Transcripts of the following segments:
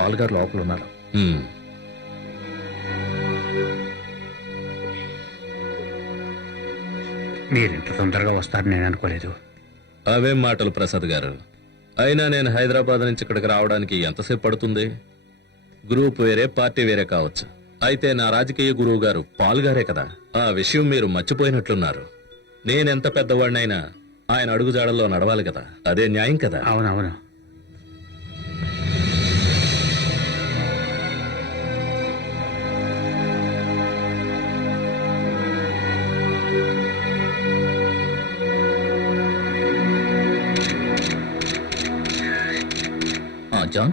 Paul గారు లోపల ఉన్నారు. మీరింత తొందరగా వస్తారని నేను అనుకోలేదు. అవేం మాటలు ప్రసాద్ గారు. అయినా నేను హైదరాబాద్ నుంచి ఇక్కడికి రావడానికి ఎంతసేపు పడుతుంది? గ్రూప్ వేరే, పార్టీ వేరే కావచ్చు. అయితే నా రాజకీయ గురువు గారు పాల్ గారే కదా. ఆ విషయం మీరు మర్చిపోయినట్లున్నారు. నేనెంత పెద్దవాడినైనా ఆయన అడుగుజాడల్లో నడవాలి కదా. అదే న్యాయం కదా. అవునవును. జాన్,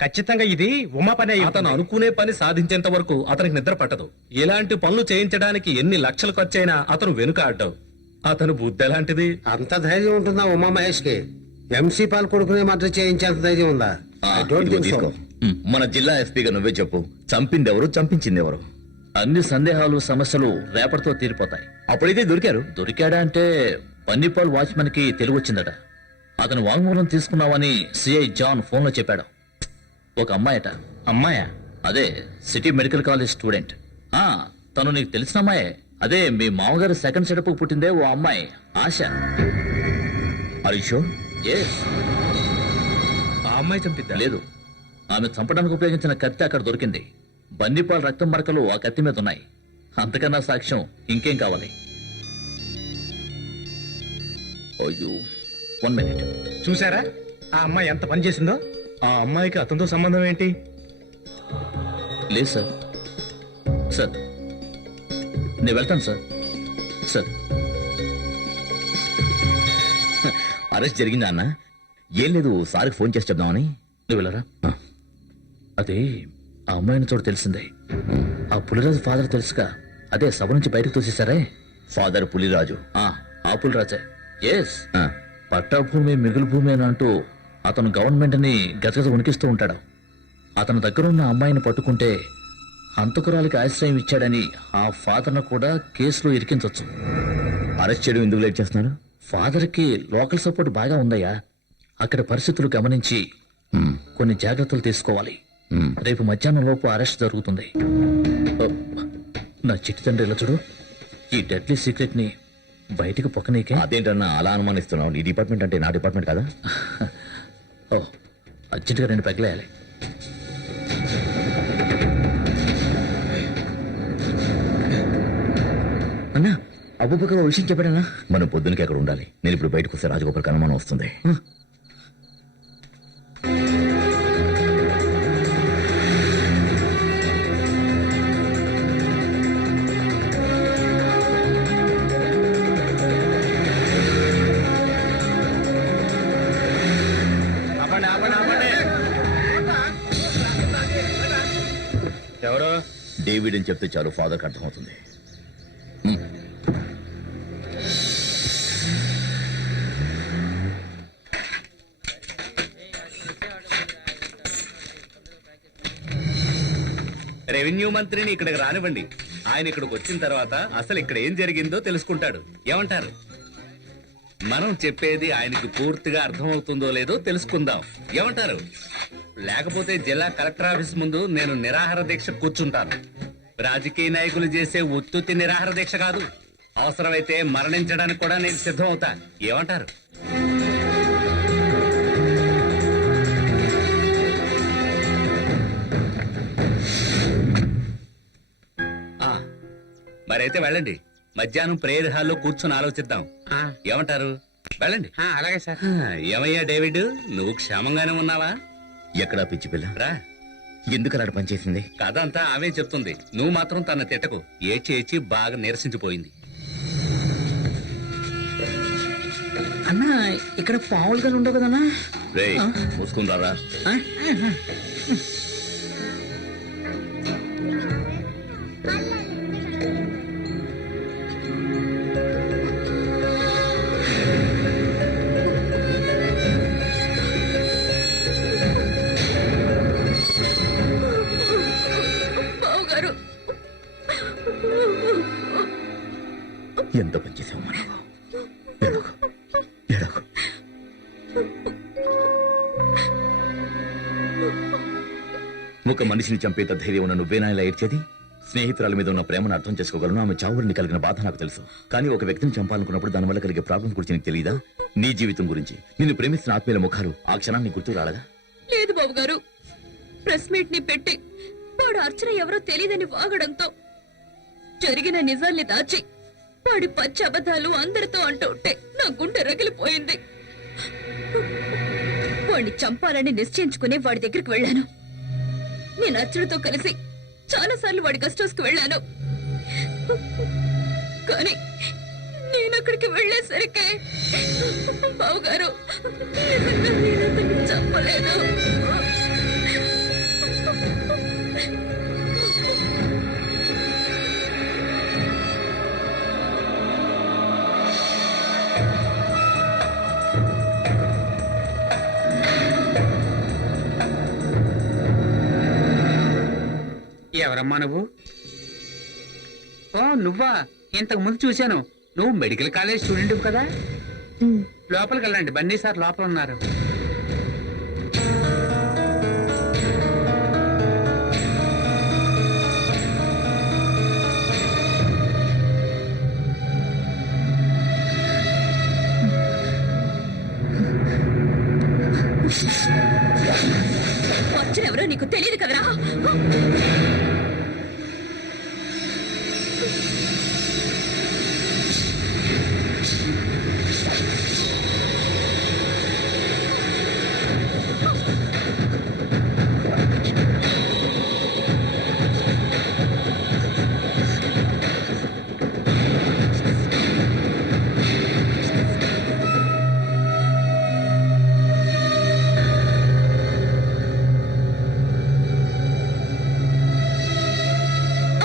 ఖచ్చితంగా ఇది ఉమా పని. అతను అనుకునే పని సాధించేంత వరకు అతనికి నిద్ర పట్టదు. ఇలాంటి పనులు చేయించడానికి ఎన్ని లక్షలు ఖర్చైనా అతను వెనుక ఆడ్డావు. అతను బుద్ధి ఎలాంటిది? అంత ధైర్యం ఉంటుందా ఉమా మహేష్ కి? ఎంసీ పాల్ కొడుకునే మర్డర్ చేయించేంత ధైర్యం ఉందా? మన జిల్లా ఎస్పీగా నువ్వే చెప్పు, చంపింది ఎవరు, చంపించింది ఎవరు? అన్ని సందేహాలు, సమస్యలు రేపటితో తీరిపోతాయి. అప్పుడైతే దొరికాడా అంటే పన్నిపాల్ వాచ్మెన్ కి తెలివి వచ్చిందట. అతను వాంగ్మూలం తీసుకున్నావని సిఐ జాన్ ఫోన్ లో చెప్పాడు. ఒక అమ్మాయట. అమ్మాయా? అదే సిటీ మెడికల్ కాలేజ్ స్టూడెంట్. తను నీకు తెలిసిన అమ్మాయే. అదే మీ మామగారు సెకండ్ సెటప్ పుట్టిందే ఓ అమ్మాయి, ఆశ. ఆ అమ్మాయి చంపిద్దా? లేదు, ఆమె చంపడానికి ఉపయోగించిన కత్తి అక్కడ దొరికింది. బండిపాల్ రక్తం మరకలు ఆ కత్తి మీద ఉన్నాయి. అంతకన్నా సాక్ష్యం ఇంకేం కావాలి? అయ్యో, 1 minute. చూసారా ఆ అమ్మాయి ఎంత పని చేసిందో? ఆ అమ్మాయికి అతనితో సంబంధం ఏంటి? లేదు సార్. సార్ నేను వెళ్తాను సార్. సార్ అరెస్ట్ జరిగిందా అన్న? ఏం లేదు, సార్కి ఫోన్ చేసి చెప్దామని. నువ్వు వెళ్ళరా? అదే ఆ అమ్మాయిని చోటు తెలిసిందే. ఆ పులిరాజు ఫాదర్ తెలుసుగా, అదే సభ నుంచి బయటకు తోసేశారే. ఫాదర్ పులిరాజు? ఆ పులిరాజే. ఎస్. పట్టాభూమి మిగులు భూమి అని అంటూ అతను గవర్నమెంట్ ని గజగజ ఉనికిస్తూ ఉంటాడు. అతని దగ్గరున్న అమ్మాయిని పట్టుకుంటే హంతకురాలికి ఆశ్రయం ఇచ్చాడని ఆ ఫాదర్ను కూడా కేసులో ఇరికించవచ్చు. అరెస్ట్ చేయడం ఎందుకు లేట్ చేస్తున్నాడు? ఫాదర్ కి లోకల్ సపోర్ట్ బాగా ఉందయ్యా. అక్కడ పరిస్థితులు గమనించి కొన్ని జాగ్రత్తలు తీసుకోవాలి. రేపు మధ్యాహ్నం లోపు అరెస్ట్ జరుగుతుంది. నా చిట్టి తండ్రి ఇలా చూడు, ఈ డెడ్లీ సీక్రెట్ ని బయటికి పొక్కనీకే. అదేంటన్నా అలా అనుమానిస్తున్నావు? నీ డిపార్ట్మెంట్ అంటే నా డిపార్ట్మెంట్ కదా. ఓ, అర్జెంటుగా 2 పెగలేయాలి. అన్నా, అబ్బుబకర్ ఓ విషయం చెప్పాడన్నా. మనం పొద్దునకి అక్కడ ఉండాలి. నేను ఇప్పుడు బయటకు వస్తే రాజగోపాల్కి అనుమానం వస్తుంది. ఎవరో డేవిడ్ అని చెప్తే చాలు, ఫాదర్కి అర్థమవుతుంది. రెవెన్యూ మంత్రిని ఇక్కడికి రానివ్వండి. ఆయన ఇక్కడికి వచ్చిన తర్వాత అసలు ఇక్కడ ఏం జరిగిందో తెలుసుకుంటాడు. ఏమంటారు? మనం చెప్పేది ఆయనకి పూర్తిగా అర్థమవుతుందో లేదో తెలుసుకుందాం. ఏమంటారు? లేకపోతే జిల్లా కలెక్టర్ ఆఫీస్ ముందు నేను నిరాహార దీక్ష కూర్చుంటాను. రాజకీయ నాయకులు చేసే ఉత్తుత్తి నిరాహార దీక్ష కాదు, అవసరమైతే మరణించడానికి కూడా నేను సిద్ధం అవుతా. ఏమంటారు? మరైతే వెళ్ళండి. మధ్యాహ్నం ప్రేయర్ హాల్లో కూర్చొని ఆలోచిద్దాం. ఏమంటారు? వెళ్ళండి. అలాగే సార్. ఏమయ్యా డేవిడ్, నువ్వు క్షేమంగానే ఉన్నావా? ఎక్కడా పిచ్చి పిల్ల రా. ఎందుకు అలా పనిచేసింది? కథ అంతా ఆమె చెప్తుంది. నువ్వు మాత్రం తన తిట్టకు. ఏడ్చి ఏడ్చి బాగా నీరసించిపోయింది. అన్నా, ఇక్కడ పావులుగా ఉండవు కదన్నా. రే, మూసుకుని రారా. ఎంత పనిచేసావు మనం. ఎడకు ఎడకు. ఒక మనిషిని చంపేత ధైర్యం ఉన్న నువ్వేనా ఇలా ఏడ్చేది? స్నేహితురాల మీద ఉన్న ప్రేమను అర్థం చేసుకోగలను. ఆమె చావుని కలిగిన బాధ నాకు తెలుసు. కానీ ఒక వ్యక్తిని చంపాలనుకున్నప్పుడు దానివల్ల కలిగే ప్రాబ్లమ్స్ గురించి నీకు తెలియదా? నీ జీవితం గురించి, నిన్ను ప్రేమిస్తున్న ఆత్మీయుల ముఖాలు ఆ క్షణాన్ని గుర్తు రాలదా? లేదు బాబు గారు, ప్రెస్ మీట్ ని పెట్టి వాడు అర్చన ఎవరో తెలియదని వాగడంతో జరిగిన నిజాల్ని దాచి వాడి పచ్చి అబద్ధాలు అందరితో అంటూ ఉంటే నా గుండె రగిలిపోయింది. వాడిని చంపాలని నిశ్చయించుకుని వాడి దగ్గరికి వెళ్ళాను. నేను అర్చనతో కలిసి చాలా సార్లు వాడి గెస్ట్ హౌస్ కి వెళ్ళాను. కానీ నేను అక్కడికి వెళ్ళేసరికి బావగారు నేను అతన్ని చంపలేదు. ఎవరమ్మా నువ్వు? ఓ నువ్వా? ఇంతకు ముందు చూశాను. నువ్వు మెడికల్ కాలేజ్ స్టూడెంట్ కదా? లోపలికి వెళ్ళండి, బన్నీ సార్ లోపల ఉన్నారు. అర్చన ఎవరో నీకు తెలియదు కదరా?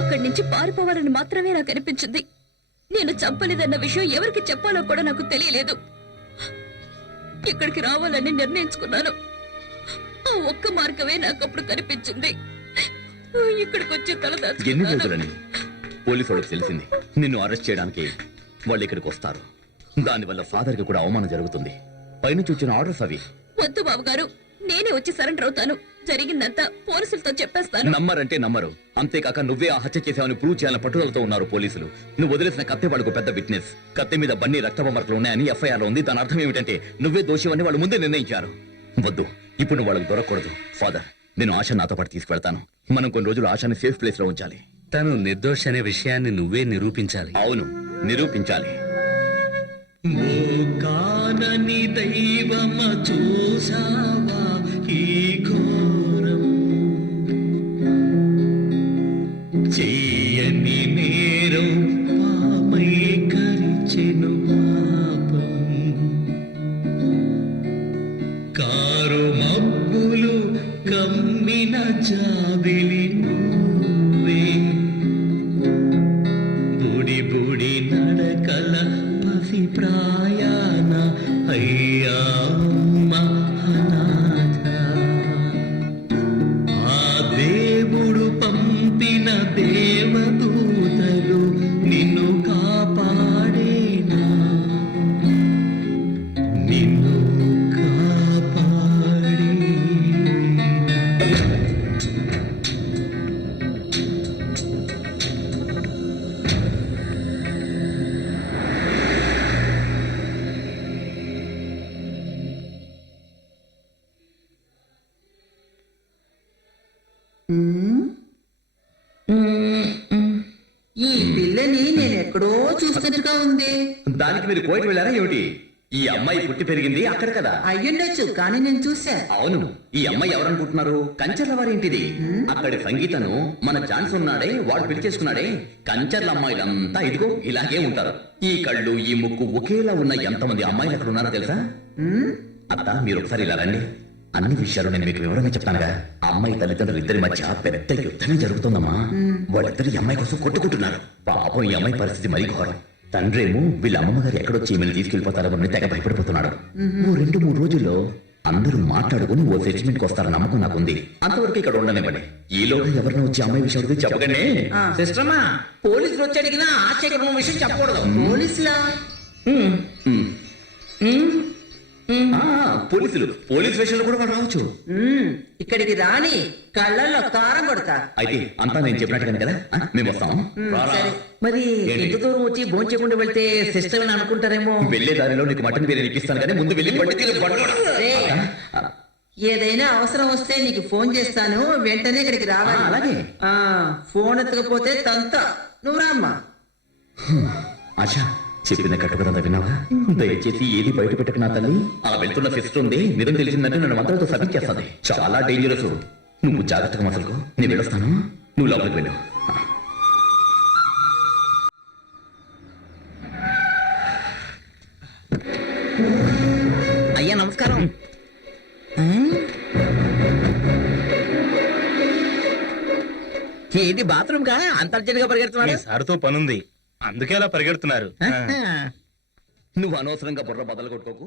అక్కడి నుంచి పారిపోవాలని మాత్రమే నాకు అనిపించింది. నేను చంపలేదన్న విషయం ఎవరికి చెప్పాలో కూడా నాకు తెలియలేదు. ఇక్కడికి రావాలని నిర్ణయించుకున్నాను. ఆ ఒక్క మార్గమే నాకు అప్పుడు కనిపించింది. ఇక్కడికి వచ్చి ఎన్ని తలదాచుకున్నాను. రోజులని పోలీసు వాళ్ళకి తెలిసింది నిన్ను అరెస్ట్ చేయడానికి వాళ్ళు ఇక్కడికి వస్తారు. దానివల్ల ఫాదర్ కి కూడా అవమానం జరుగుతుంది. పైనుంచి వచ్చిన ఆర్డర్స్ అవి. వద్దు బాబు గారు, నేనే వచ్చి సరెండర్ అవుతాను. జరిగిందంతా పోలీసులతో చెప్పేస్తాను. నమ్మరంటే నమ్మరు. అంతేకాక నువ్వే ఆ హత్య చేసావని ప్రూవ్ చేయాలని పట్టుదలతో ఉన్నారు పోలీసులు. నువ్వు వదిలేసిన కత్తి వాళ్ళకు పెద్ద విట్నెస్. కత్తి మీద బన్నీ రక్తపు మరకలు ఉన్నాయని ఎఫ్ఐఆర్ లో ఉంది. దాని అర్థం ఏమిటంటే నువ్వే దోషివని వాళ్ళు ముందే నిర్ణయించారు. వద్దు, ఇప్పుడు నువ్వు వాళ్ళకి దొరకకూడదు. ఫాదర్, నేను ఆశ నాతో పాటు తీసుకెళ్తాను. మనం కొన్ని రోజులు ఆశని సేఫ్ ప్లేస్ లో ఉంచాలి. తను నిర్దోష అనే విషయాన్ని నువ్వే నిరూపించాలి. అవును, నిరూపించాలి. కానని దైవమ చూసావా ఈ ఘోరం, చెయ్యని నేరం పాపై కరిచెను పాపం, కారు మబ్బులు కమ్మిన జాబిలి నువ్వే, బుడి బుడి నడకల పసి ప్రాయాన అయ్యామ్మ అనాథ, ఆ దేవుడు పంపిన దేవదూతలు నిన్ను కాపాడేనా, నిన్ను కాపాడేనా. ఈ పిల్లని నేను ఎక్కడో చూస్తున్నట్టుగా ఉంది. దానికి మీరు కోయిట్ వెళ్ళారా ఏమిటి? ఈ అమ్మాయి పుట్టి పెరిగింది అక్కడ కదా. అయ్యుండొచ్చు, కానీ నేను చూసా. అవును, ఈ అమ్మాయి ఎవరనుకుంటున్నారు? కంచర్ల వారింటిది. అక్కడి సంగీతను మన ఛాన్స్ ఉన్నాడే వాడు పెళ్లి చేసుకున్నాడే. కంచర్ల అమ్మాయిలంతా ఇదిగో ఇలాగే ఉంటారు. ఈ కళ్ళు ఈ ముక్కు ఒకేలా ఉన్న ఎంతమంది అమ్మాయిలు అక్కడ ఉన్నారో తెలుసా? అత్త, మీరు ఒకసారి ఇలా రండి. అన్ని విషయాలు నేను మీకు వివరంగా చెప్తానుగా. అమ్మాయి తల్లిదండ్రులు ఇద్దరి మధ్య పెద్ద యుద్ధమే జరుగుతుందమ్మా. వాళ్ళిద్దరు ఈ అమ్మాయి కోసం కొట్టుకుంటున్నారు. పాపం ఈ అమ్మాయి పరిస్థితి మరీ ఘోరం. తండ్రేమో వీళ్ళ అమ్మగారు ఎక్కడొచ్చి ఈమెను తీసుకెళ్లిపోతారని తెగ భయపడిపోతున్నాడు. ఓ 2-3 రోజుల్లో అందరూ మాట్లాడుకుని ఓ సెటిల్మెంట్ కి వస్తారన్న నమ్మకం నాకుంది. అంతవరకు ఇక్కడ ఉండనివ్వండి. ఈలోగా ఎవరినో వచ్చి అమ్మాయి విషయం అడిగితే చెప్పకండి. సిస్టర్మా, పోలీసులు వచ్చి అడిగినా ఆశ్చర్యకరమైన విషయం చెప్పకూడదు. పోలీసులా? పోలీసులు పోలీస్ స్టేషన్ లో కూడా వాళ్ళు రావచ్చు. ఇక్కడికి రాని కళ్ళల్లో కారం కొడతా. అయితే అంతా నేను చెప్పినట్టుగానే కదా, మేము వస్తాం. సరే. మరి ఏంటి? ఎంత దూరం వచ్చి భోంచేయకుండా వెళ్తే సిస్టర్ అని అనుకుంటారేమో. వెళ్లే దారిలో నీకు మటన్ బిర్యానీ ఇప్పిస్తాను కానీ ముందు వెళ్ళి పట్టి తిను, పట్టుకోరా. రేయ్, ఏదైనా అవసరం వస్తే నీకు ఫోన్ చేస్తాను, వెంటనే ఇక్కడికి రావాలి. అలాగే. ఆ, ఫోన్ ఎత్తకపోతే తంత. నువ్వు రామ్మా. ఆశా, చెప్పిన కట్టుకదంతా విన్నావా? దయచేసి ఏది బయట పెట్టకు నా తల్లి. ఆ వెళ్తున్న సిస్టర్ ఉంది, నిజం తెలిసిందంటే నన్ను మంత్రాలతో సభించేస్తుంది. చాలా డేంజరస్. నువ్వు జాగ్రత్తగా మసలుకో, నేను వెళ్ళొస్తాను. నువ్వు లోపలికి వెళ్ళు. అయ్యా నమస్కారం. ఏంటి బాత్రూమ్ కా అంత అర్జెంట్ గా పరిగెడుతున్నారు? సార్తో పనుంది, అందుకే అలా పరిగెడుతున్నారు. నువ్వు అనవసరంగా బుర్ర బదలు కొట్టుకోకు.